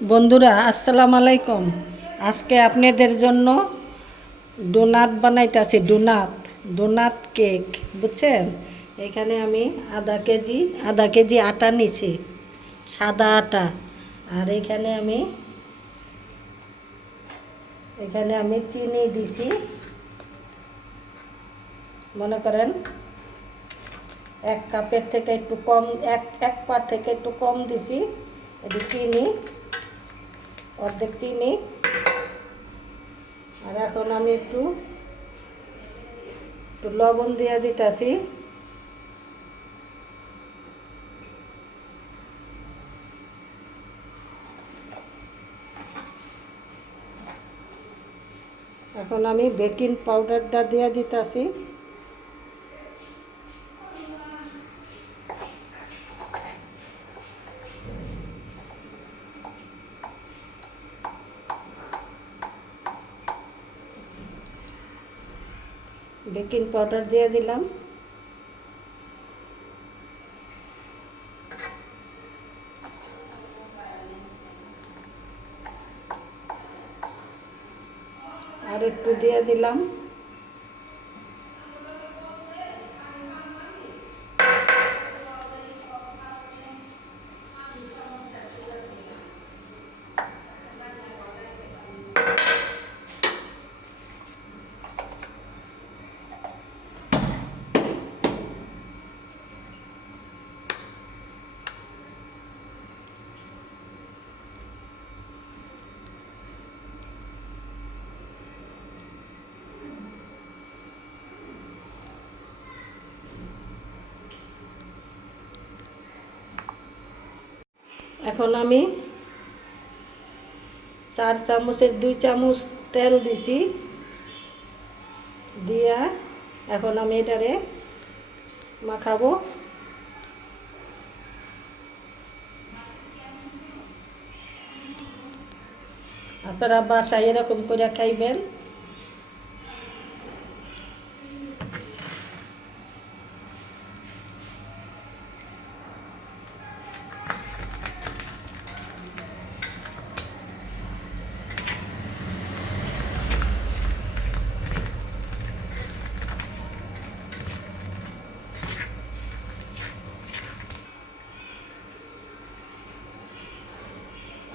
বন্ধুরা, আসসালাম আলাইকুম। আজকে আপনাদের জন্য ডোনাট বানাইতেছি, ডোনাট ডোনাট কেক, বুঝছেন? এখানে আমি আধা কেজি আধা কেজি আটা নিছি, সাদা আটা। আর এখানে আমি এখানে আমি চিনি দিছি। মনে করেন, এক কাপের থেকে একটু কম, এক এক পার থেকে একটু কম দিছি। এটি চিনি অর্ধেক চিনি। আর এখন আমি একটু একটু লবণ দিয়ে দিতেছি। এখন আমি বেকিং পাউডারটা দিয়ে দিতেছি। বেকিং পাউডার দিয়ে দিলাম। আর একটু দিয়ে দিলাম। এখন আমি চার চামচের দুই চামচ তেল দিছি। দিয়া এখন আমি এটারে মাখাবো। আপনারা বাসায় এরকম করে খাইবেন।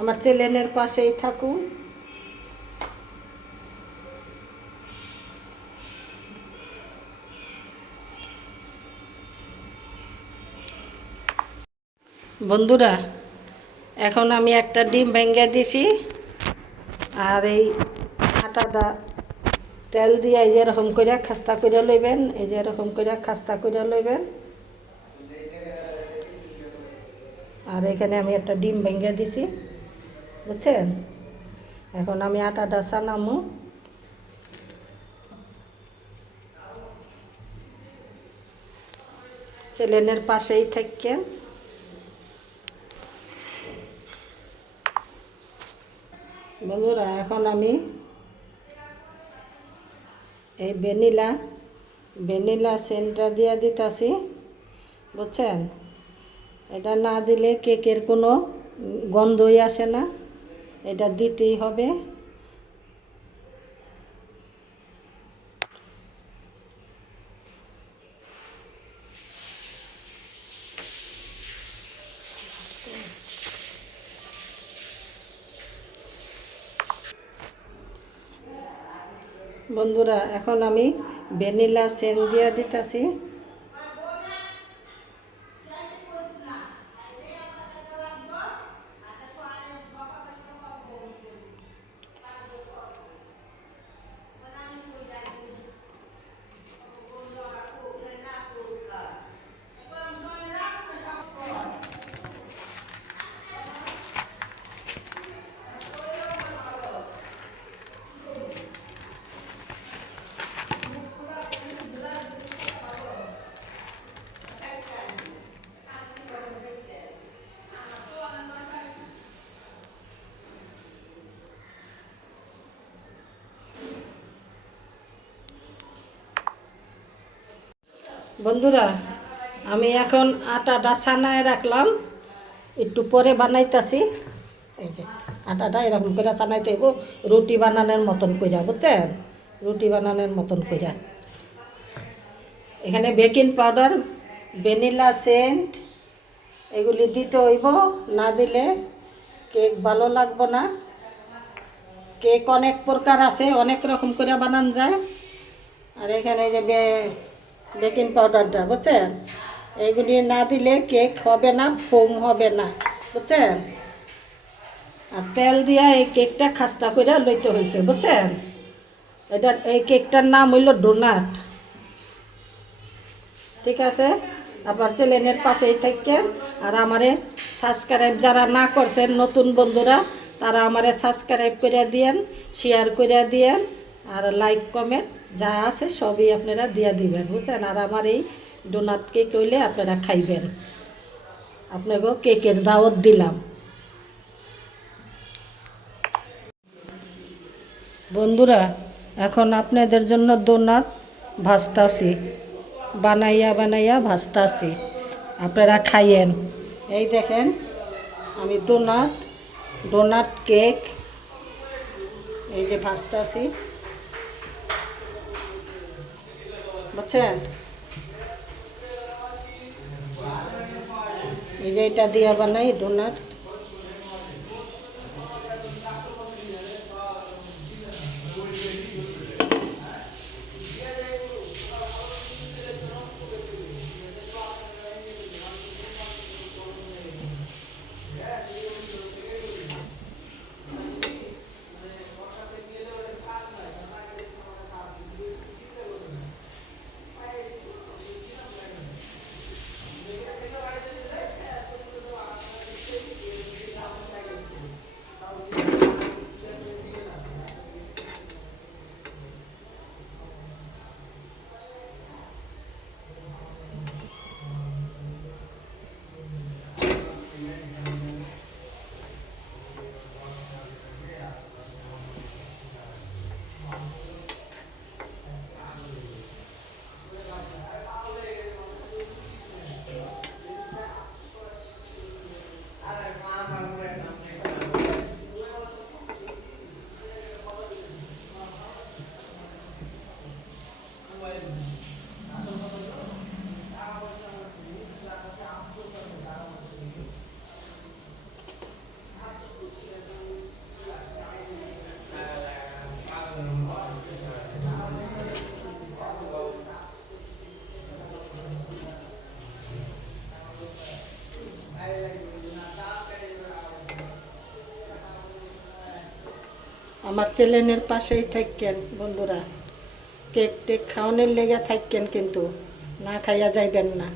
আমার চ্যানেলের পাশেই থাকুন। বন্ধুরা, এখন আমি একটা ডিম ভেঙে দিছি আর এই আটাটা তেল দিয়ে এই যে এরকম করে খাস্তা করে লইবেন, এই যে এরকম করে খাস্তা করে লইবেন। আর এখানে আমি একটা ডিম ভেঙে দিছি। বুঝছেন? এখন আমি আটাটা সানামো ছেলেনের পাশেই থাকেন বন্ধুরা, এখন আমি এই ভ্যানিলা ভ্যানিলা সেন্টটা দিয়ে দিতেছি, বুঝছেন? এটা না দিলে কেকের কোনো গন্ধই আসে না। এটা দিতেই হবে। বন্ধুরা এখন আমি ভ্যানিলা সেন দিয়ে দিতেছি। বন্ধুরা, আমি এখন আটাটা ছানায় রাখলাম। একটু পরে বানাইতাছি। এই যে, আটাটা এরকম করে চানাইতে হইব, রুটি বানানোর মতন কইরা, বুঝছেন? রুটি বানানোর মতন কইরা। এখানে বেকিং পাউডার, ভ্যানিলা, সেন্ট, এগুলি দিতে হইব। না দিলে কেক ভালো লাগবে না। কেক অনেক প্রকার আছে, অনেক রকম করে বানান যায়। আর এখানে যে বেকিং পাউডারটা বুঝছেন? এইগুলি না দিলে কেক হবে না ফোম হবে না, বুঝছেন? আর তেল দিয়া এই কেকটা খাস্তা করে লইতে হয়েছে বুঝছেন? এটা, এই কেকটার নাম হইল ডোনাট ঠিক আছে? আবার চ্যানেলের পাশেই থাকেন আর আমারে সাবস্ক্রাইব যারা না করছেন, নতুন বন্ধুরা, তারা আমারে সাবস্ক্রাইব করে দিয়েন শেয়ার করে দিয়েন। আর লাইক কমেন্ট যা আছে সবই আপনারা দিয়ে দিবেন, বুঝছেন? আর আমার এই ডোনাট কেক হইলে আপনারা খাইবেন। আপনাকেও কেকের দাওয়াত দিলাম। বন্ধুরা, এখন আপনাদের জন্য দোনাত ভাজতাছি বানাইয়া বানাইয়া ভাজতাছি আপনারা খাইয়েন। এই দেখেন, আমি ডোনাট ডোনাট কেক এই যে ভাজতাছি বুঝছেন? এই যে এটা দিয়ে বানাই ডোনাট। আমার চ্যানেলের পাশেই থাকেন বন্ধুরা। কেক টেক খাওয়ানোর লেগে থাকেন কিন্তু, না খাইয়া যাইবেন না।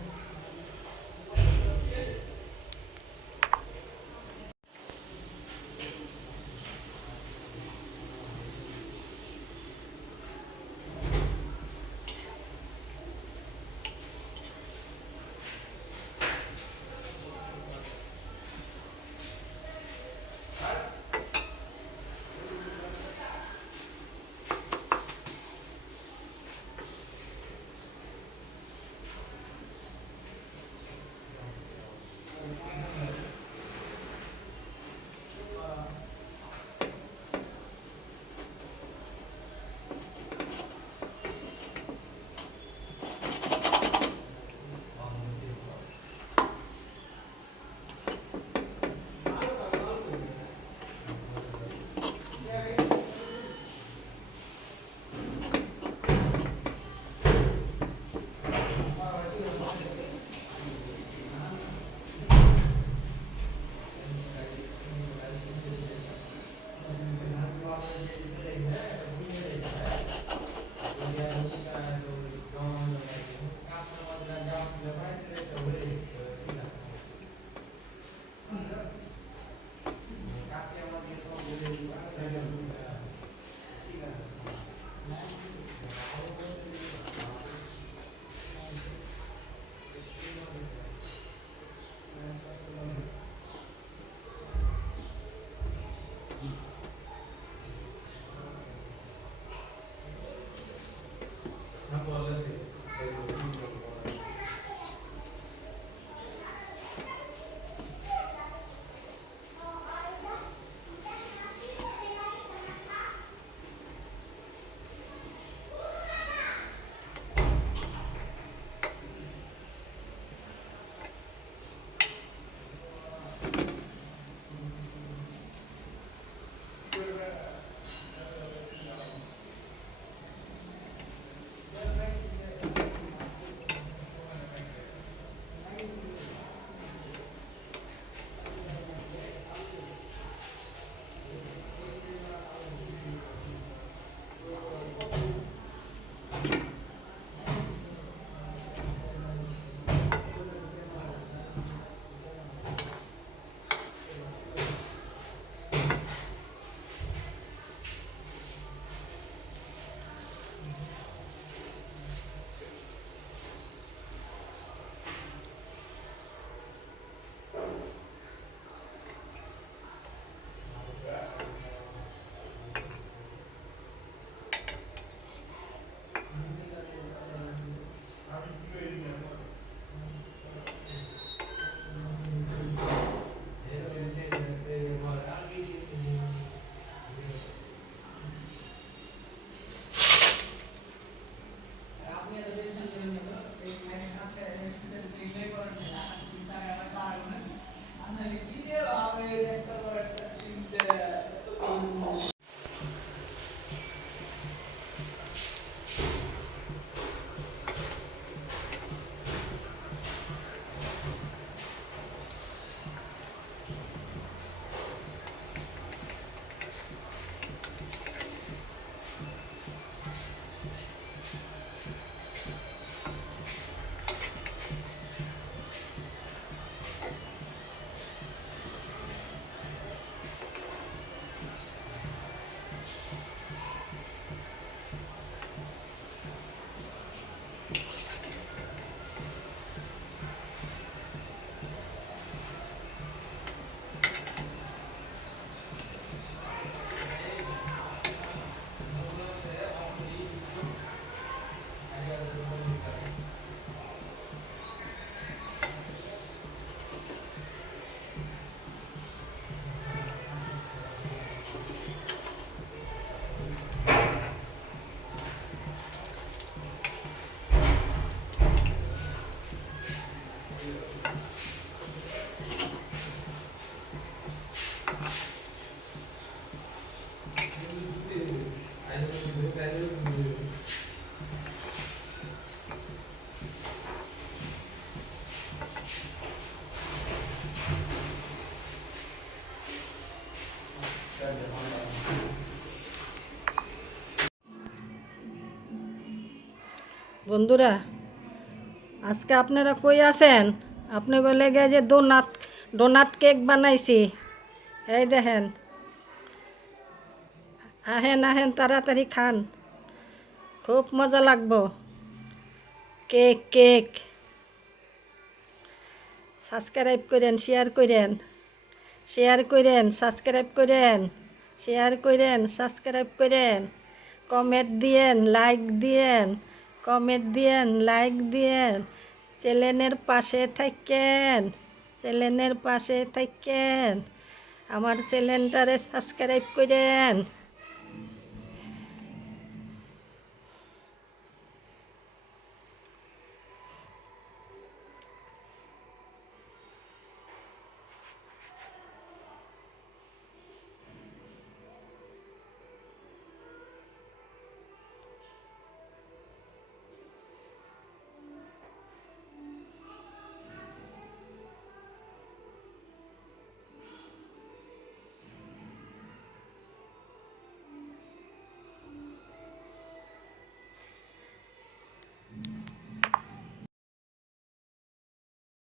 বন্ধুরা, আজকে আপনারা কই আছেন? আপনি বলে গে যে ডোনাট ডোনাট কেক বানাইছি। এই দেখেন, আহেন আহেন, তাড়াতাড়ি খান। খুব মজা লাগবো। Cake cake. সাবস্ক্রাইব করেন শেয়ার করেন। শেয়ার করেন, সাবস্ক্রাইব করেন। শেয়ার করেন, সাবস্ক্রাইব করেন। কমেন্ট দিয়েন লাইক দিয়েন। কমেন্ট দিয়েন লাইক দিয়েন। চ্যানেলের পাশে থাকেন চ্যানেলের পাশে থাকেন। আমার চ্যানেলটারে সাবস্ক্রাইব করেন।